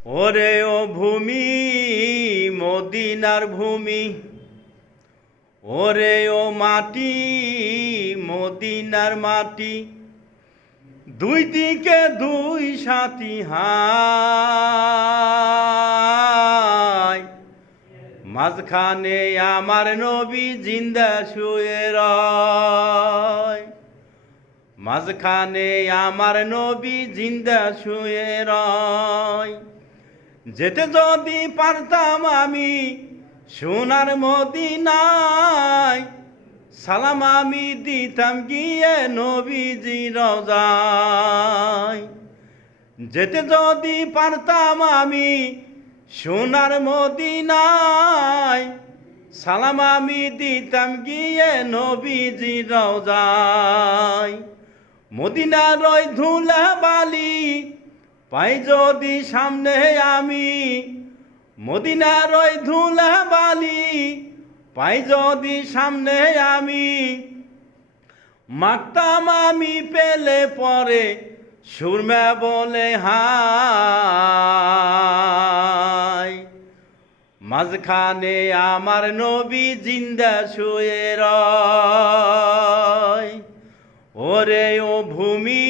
ওরে ও ভূমি মদিনার ভূমি, ওরে ও মাটি মদিনার মাটি, দুই দিকে দুই সাথী হায়, মাঝখানে আমার নবী জিন্দা শুয়ে রয়, মাঝখানে আমার নবী জিন্দা শুয়ে রয়। যেতে যদি পারতাম আমি সোনার মদিনায়, সালাম আমি দিতাম গিয়ে নবীজি রওজায়। যেতে যদি পারতাম আমি সোনার মদিনায়, সালাম আমি দিতাম গিয়ে নবীজি রওজায়। মদিনার ওই ধুলা বালি পাই যদি সামনে আমি, মদিনার ওই ধুলা বালি পাই যদি সামনে আমি, মাগতাম আমি পেলে পরে সুরমা বলে হায়। মাঝখানে আমার নবী জিন্দা শুয়ে রয়, ওরে ও ভূমি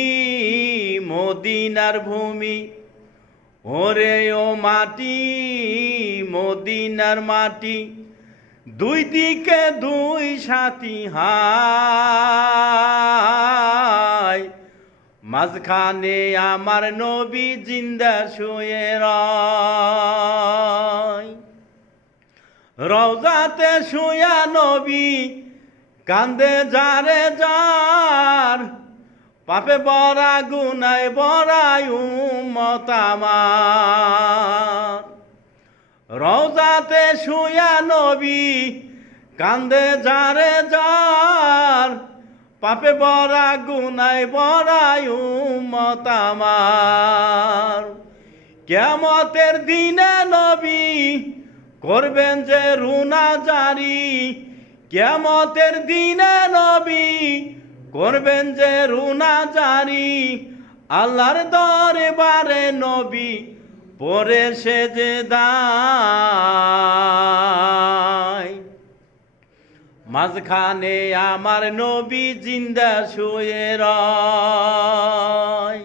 মদিনার ভূমি, ওরে ও মাটি মদিনার মাটি, দুই দিকে দুই সাথী হায়, মাঝখানে আমার নবী জিন্দা শুয়ে রয়। রওজাতে শুয়া নবী কান্দে যারে যার, পাপে বড়া গুনায় বড়াই উম্মত আমার। রওজাতে শুয়া নবী কান্দে যারে যার, পাপে বড়া গুনায় বড়াই উম্মত আমার। কিয়ামতের দিনে নবী করবেন যে রুনা জারি, কিয়ামতের দিনে নবী করবেন যে রুনা জারি, আল্লাহর দরবারে নবী পরে সেজদায়। মাঝখানে আমার নবী জিন্দা শুয়ে রয়,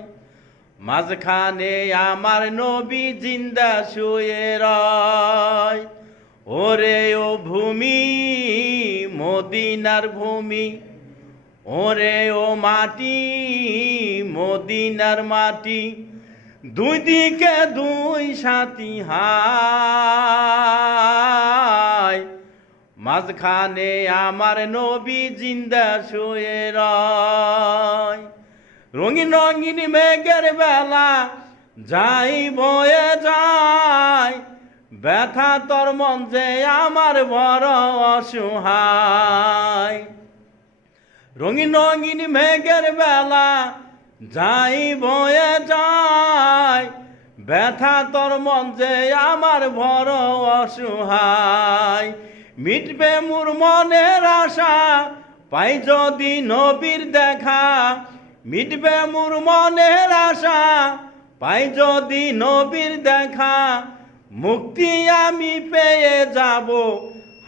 মাঝখানে আমার নবী জিন্দা শুয়ে রয়, ওরে ও ভূমি মদিনার ভূমি, ওরে ও মাটি মদিনার মাটি, দুই দিকে দুই সাথী হায়, মাঝখানে আমার নবী জিন্দা শুয়ে রয়। রঙিন রঙিন মেঘের বেলা যাই বয়ে যায়, ব্যথা তোর মন যে আমার বড় অসহায়। রঙিন রঙিন মেঘের বেলা যাই বয়ে যায়, ব্যথা তোর মন যে আমার বড় অসহায়। মিটবে মোর মনের আশা পাই যদি নবীর দেখা, মিটবে মোর মনের আশা পাই যদি নবীর দেখা, মুক্তি আমি পেয়ে যাব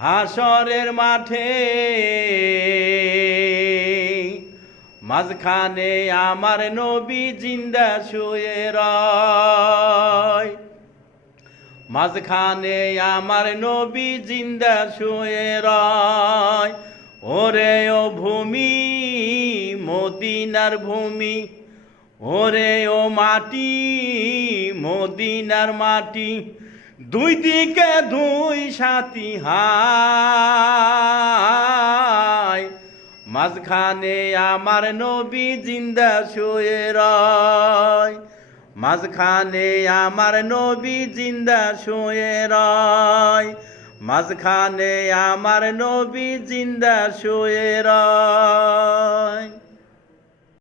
হাসরের মাঠে। মাঝখানে আমার নবী জিন্দা শুয়ে রয়, মাঝখানে আমার নবী জিন্দা শুয়ে রয়, ওরে ও ভূমি মদিনার ভূমি, ওরে ও মাটি মদিনার মাটি, দুই দিকে দুই সাথী হায়, মাঝখানে আমার নবী জিন্দা শুয়ে রয়, মাঝখানে আমার নবী জিন্দা শুয়ে রয়, মাঝখানে আমার নবী জিন্দা শুয়ে রয়।